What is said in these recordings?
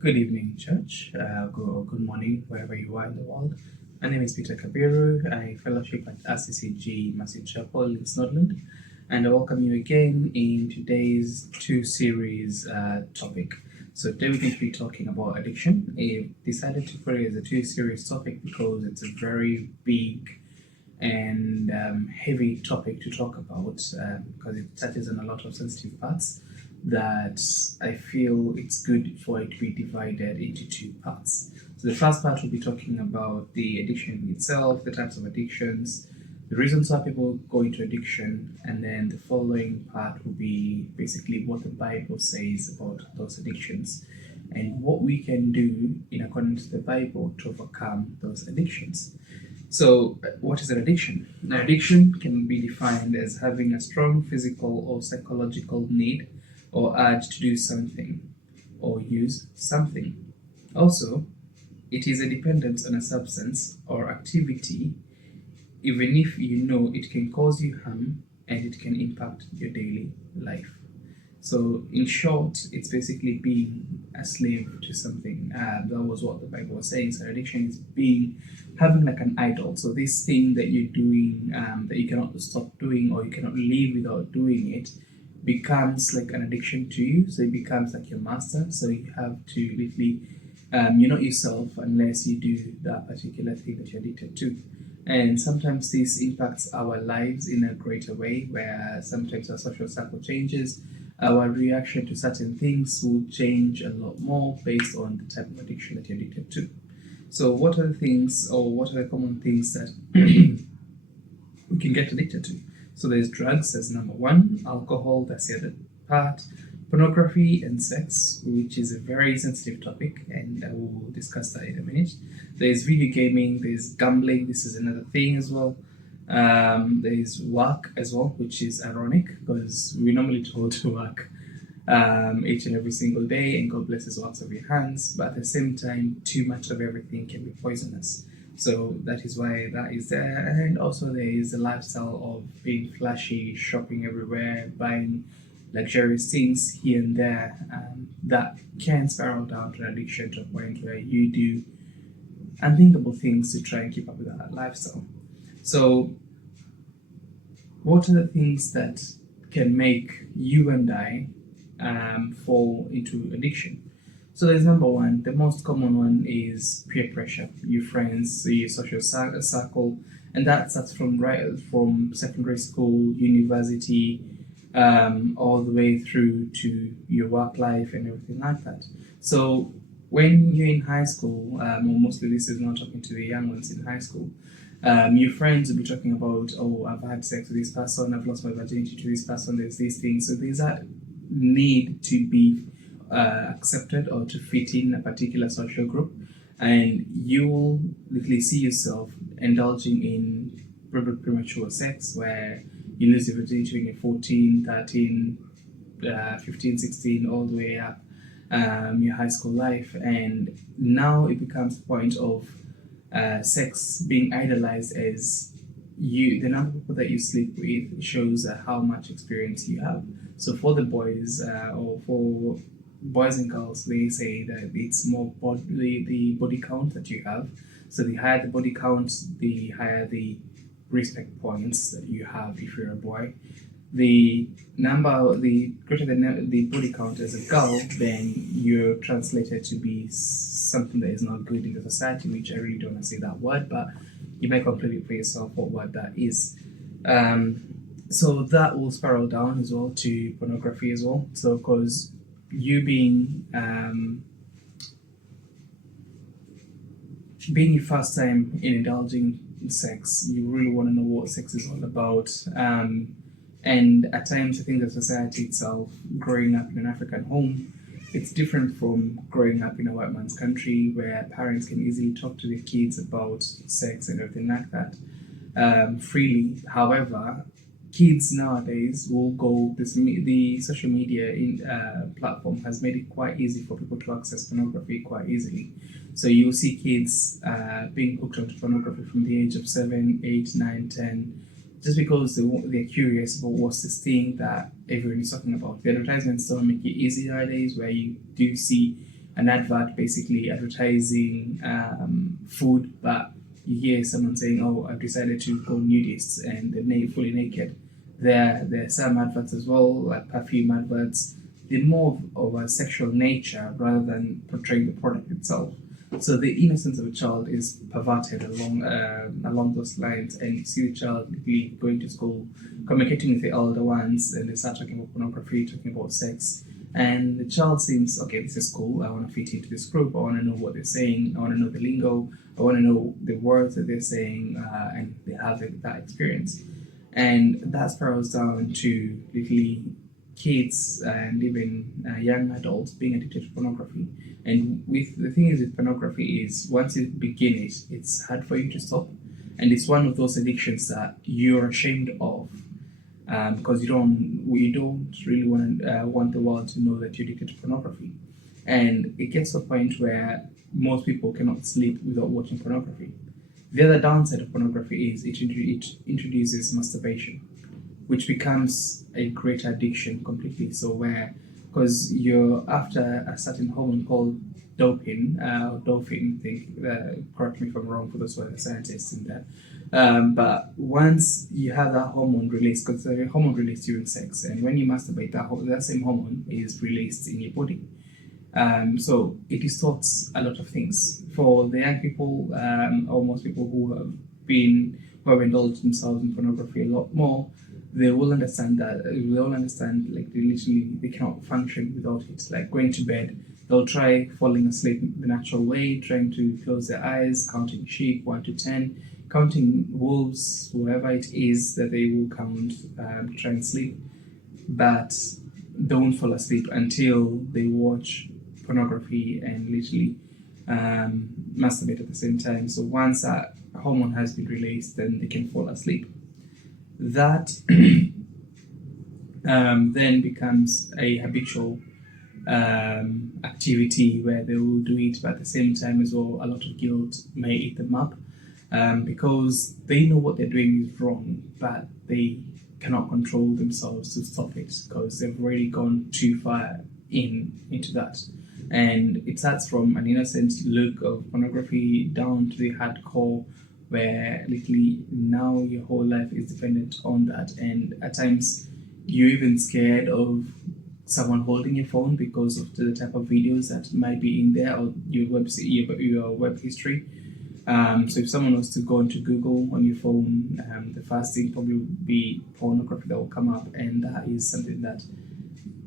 Good evening, church. Good morning, wherever you are in the world. My name is Peter Kabiru. I fellowship at RCCG Massive Chapel in Snodland, and I welcome you again in today's two series topic. So today we're going to be talking about addiction. I decided to put it as a two series topic because it's a very big and heavy topic to talk about because it touches on a lot of sensitive parts that I feel it's good for it to be divided into two parts. So the first part will be talking about the addiction itself, the types of addictions, the reasons why people go into addiction, and then the following part will be basically what the Bible says about those addictions and what we can do in accordance to the Bible to overcome those addictions. So, what is an addiction? An addiction can be defined as having a strong physical or psychological need or urge to do something or use something. Also, it is a dependence on a substance or activity, even if you know it can cause you harm and it can impact your daily life. So, in short, it's basically being a slave to something. That was what the Bible was saying. So, addiction is being having like an idol. So, this thing that you're doing that you cannot stop doing or you cannot live without doing it becomes like an addiction to you. So, it becomes like your master. So, you have to literally, you're not yourself unless you do that particular thing that you're addicted to. And sometimes this impacts our lives in a greater way, where sometimes our social circle changes, our reaction to certain things will change a lot more based on the type of addiction that you're addicted to. So, what are the things, or what are the common things that we can get addicted to? So, there's drugs as number one, alcohol, that's the other part, pornography, and sex, which is a very sensitive topic, and I will discuss that in a minute. There's video gaming, there's gambling, this is another thing as well. There's work as well, which is ironic because we're normally told to work each and every single day, and God blesses the works of your hands. But at the same time, too much of everything can be poisonous. So that is why that is there. And also, there is the lifestyle of being flashy, shopping everywhere, buying luxurious things here and there, that can spiral down to an addiction to a point where you do unthinkable things to try and keep up with that lifestyle. So, what are the things that can make you and I fall into addiction? So, there's number one, the most common one is peer pressure. Your friends, your social circle, and that starts from right from secondary school, university, all the way through to your work life and everything like that. So, when you're in high school, or mostly this is not talking to the young ones in high school, your friends will be talking about, oh, I've had sex with this person, I've lost my virginity to this person, there's these things. So there's that need to be accepted or to fit in a particular social group. And you will literally see yourself indulging in premature sex where you lose your virginity when you're 14, 13, 15, 16, all the way up your high school life. And now it becomes a point of sex being idolized as the number of people that you sleep with shows how much experience you have. So for the boys or for boys and girls, they say that it's more the body count that you have. So the higher the body count, the higher the respect points that you have if you're a boy. The greater the body count as a girl, then you're translated to be something that is not good in the society, which I really don't want to say that word, but you might conclude it for yourself what word that is. So that will spiral down as well to pornography as well. So, because you being your first time in indulging in sex, you really want to know what sex is all about. And at times, I think the society itself, growing up in an African home, it's different from growing up in a white man's country where parents can easily talk to their kids about sex and everything like that freely. However, kids nowadays will go the social media platform has made it quite easy for people to access pornography quite easily. So you'll see kids being hooked onto pornography from the age of 7, 8, 9, 10, just because they're curious about what's this thing that everyone is talking about. The advertisements don't make it easy nowadays, where you do see an advert basically advertising food, but you hear someone saying, "Oh, I've decided to go nudists," and they're fully naked. There are some adverts as well, like perfume adverts. They're more of a sexual nature rather than portraying the product itself. So the innocence of a child is perverted along those lines, and you see the child really going to school, communicating with the older ones, and they start talking about pornography, talking about sex, and the child seems okay. This is cool. I want to fit into this group. I want to know what they're saying. I want to know the lingo. I want to know the words that they're saying, and they have that experience, and that spirals down to literally kids and even young adults being addicted to pornography. And with the thing is with pornography is once you begin it, it's hard for you to stop, and it's one of those addictions that you're ashamed of because you don't really want the world to know that you're addicted to pornography, and it gets to a point where most people cannot sleep without watching pornography. The other downside of pornography is it introduces masturbation, which becomes a great addiction completely. So where, because you're after a certain hormone called dopamine, dopamine, think, correct me if I'm wrong for those who are scientists in there. But once you have that hormone released, because the hormone released during sex, and when you masturbate, that same hormone is released in your body. So it distorts a lot of things for the young people, or most people who have indulged themselves in pornography a lot more. They will understand that. They will understand like they cannot function without it. Like going to bed, they'll try falling asleep the natural way, trying to close their eyes, counting sheep 1 to 10, counting wolves, whoever it is that they will count, try and sleep, but don't fall asleep until they watch pornography and literally masturbate at the same time. So once that hormone has been released, then they can fall asleep. That then becomes a habitual activity where they will do it, but at the same time as well, a lot of guilt may eat them up because they know what they're doing is wrong, but they cannot control themselves to stop it because they've already gone too far into that. And it starts from an innocent look of pornography down to the hardcore where literally now your whole life is dependent on that, and at times you're even scared of someone holding your phone because of the type of videos that might be in there or your web history. So if someone was to go into Google on your phone, the first thing probably would be pornography that will come up, and that is something that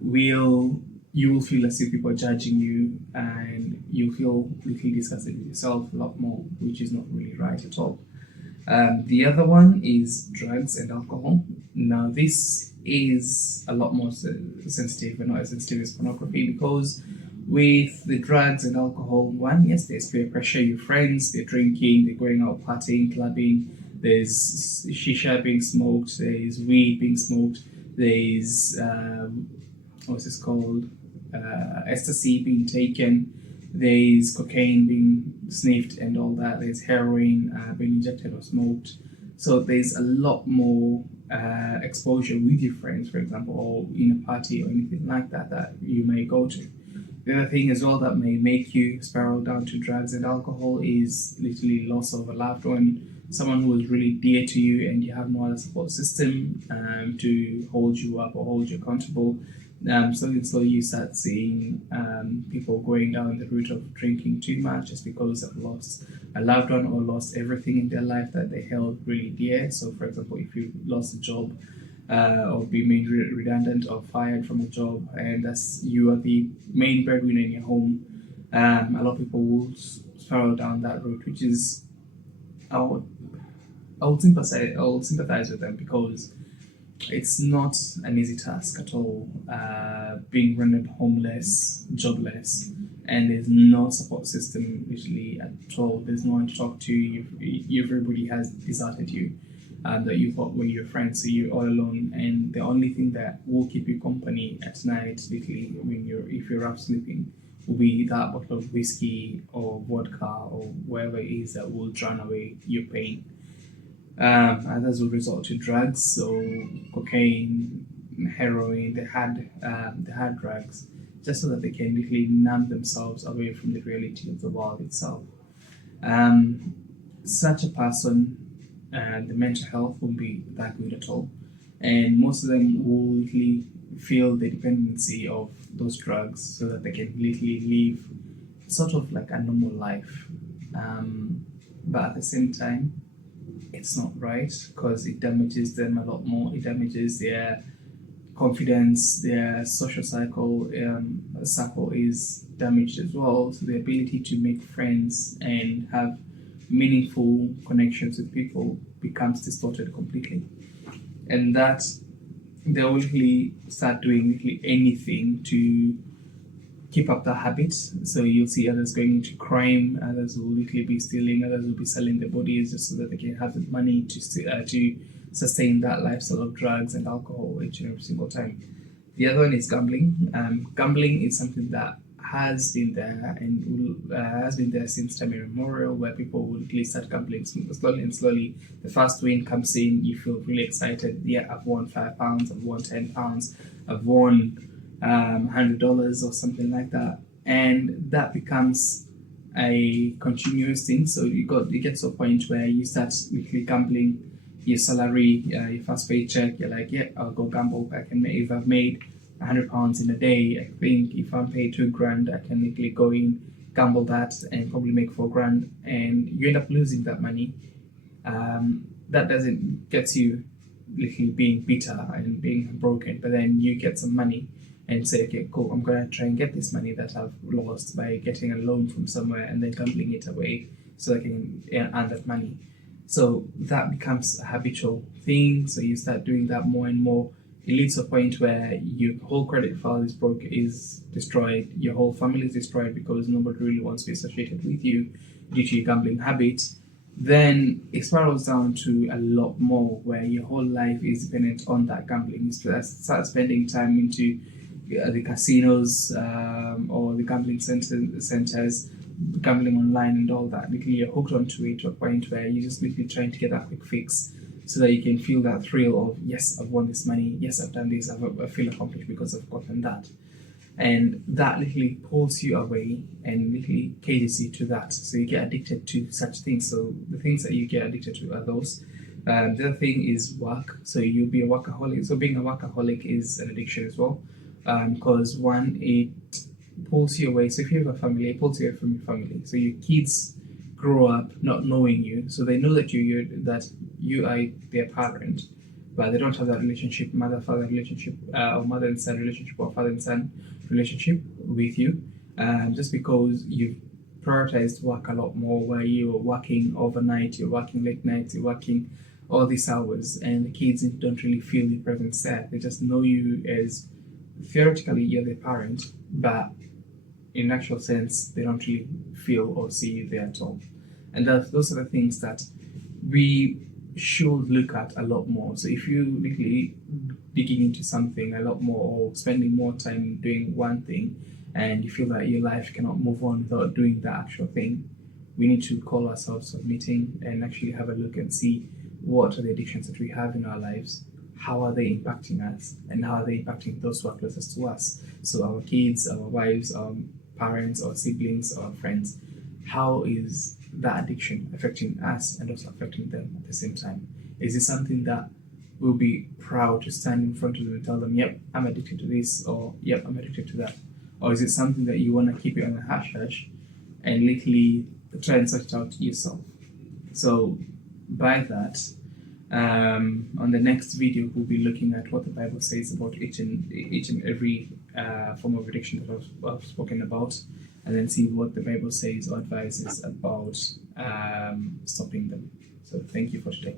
will you will feel as if people are judging you, and you feel little disgusted with yourself a lot more, which is not really right at all. The other one is drugs and alcohol. Now, this is a lot more sensitive, and not as sensitive as pornography, because with the drugs and alcohol, one, yes, there's peer pressure, your friends, they're drinking, they're going out partying, clubbing, there's shisha being smoked, there's weed being smoked, there's, what's this called? Ecstasy being taken, there's cocaine being sniffed and all that, there's heroin being injected or smoked. So there's a lot more exposure with your friends, for example, or in a party or anything like that that you may go to. The other thing as well that may make you spiral down to drugs and alcohol is literally loss of a loved one, someone who is really dear to you, and you have no other support system to hold you up or hold you accountable. Slowly you start seeing people going down the route of drinking too much just because they've lost a loved one or lost everything in their life that they held really dear. So, for example, if you lost a job or be made redundant or fired from a job, and that's you are the main breadwinner in your home, a lot of people will spiral down that route, which is I would, I would sympathize with them because it's not an easy task at all. Being rendered homeless, jobless, and there's no support system usually at all. There's no one to talk to. Everybody has deserted you, that you thought were your friends, so you're all alone. And the only thing that will keep you company at night, literally, if you're rough sleeping, will be that bottle of whiskey or vodka or whatever it is that will drown away your pain. Others will resort to drugs, so cocaine, heroin, the hard drugs. just so that they can literally numb themselves away from the reality of the world itself. Um, Such a person, the mental health won't be that good at all, and most of them will literally feel the dependency of those drugs so that they can literally live sort of like a normal life. But at the same time, it's not right because it damages them a lot more. It damages their confidence, their social circle is damaged as well. So the ability to make friends and have meaningful connections with people becomes distorted completely. And that they'll literally start doing literally anything to keep up the habits. So you'll see others going into crime, others will literally be stealing, others will be selling their bodies just so that they can have the money to sustain that lifestyle of drugs and alcohol each and every single time. The other one is gambling. Gambling is something that has been there and has been there since time immemorial, where people will literally start gambling slowly and slowly. The first win comes in, you feel really excited. Yeah, I've won £5, I've won £10, I've won $100 or something like that, and that becomes a continuous thing. So you get to a point where you start weekly gambling your salary, your first paycheck. You're like, yeah, I'll go gamble. I can make, if I've made £100 in a day, I think if I'm paid £2,000, I can literally go in, gamble that, and probably make £4,000, and you end up losing that money. That doesn't get you literally being bitter and being broken, but then you get some money and say, okay, cool, I'm going to try and get this money that I've lost by getting a loan from somewhere and then gambling it away so I can earn that money. So that becomes a habitual thing. So you start doing that more and more. It leads to a point where your whole credit file is destroyed, your whole family is destroyed because nobody really wants to be associated with you due to your gambling habits. Then it spirals down to a lot more where your whole life is dependent on that gambling. You start spending time into the casinos or the gambling centers, gambling online and all that. Literally, you're hooked onto it to a point where you're just literally trying to get that quick fix so that you can feel that thrill of, yes, I've won this money, yes, I've done this, I feel accomplished because I've gotten that. And that literally pulls you away and literally cages you to that. So you get addicted to such things. So the things that you get addicted to are those. The other thing is work. So you'll be a workaholic. So being a workaholic is an addiction as well. Because one, it pulls you away. So if you have a family, it pulls you away from your family. So your kids grow up not knowing you. So they know that you are their parent, but they don't have that relationship, mother-father relationship, or mother and son relationship, or father and son relationship with you, just because you've prioritized work a lot more, where you're working overnight, you're working late nights, you're working all these hours, and the kids don't really feel your presence there. They just know you as theoretically you're their parent, but in actual sense, they don't really feel or see you there at all. And those are the things that we should look at a lot more. So if you literally digging into something a lot more or spending more time doing one thing and you feel that your life cannot move on without doing the actual thing, we need to call ourselves to a meeting and actually have a look and see what are the addictions that we have in our lives, how are they impacting us, and how are they impacting those who are closest to us. So our kids, our wives, our parents, our siblings, our friends. How is that addiction affecting us and also affecting them at the same time? Is it something that we'll be proud to stand in front of them and tell them, yep, I'm addicted to this, or yep, I'm addicted to that? Or is it something that you want to keep it on a hush hush and literally try and sort it out yourself? So by that, on the next video, we'll be looking at what the Bible says about each and every form of addiction that I've spoken about, and then see what the Bible says or advises about stopping them. So thank you for today.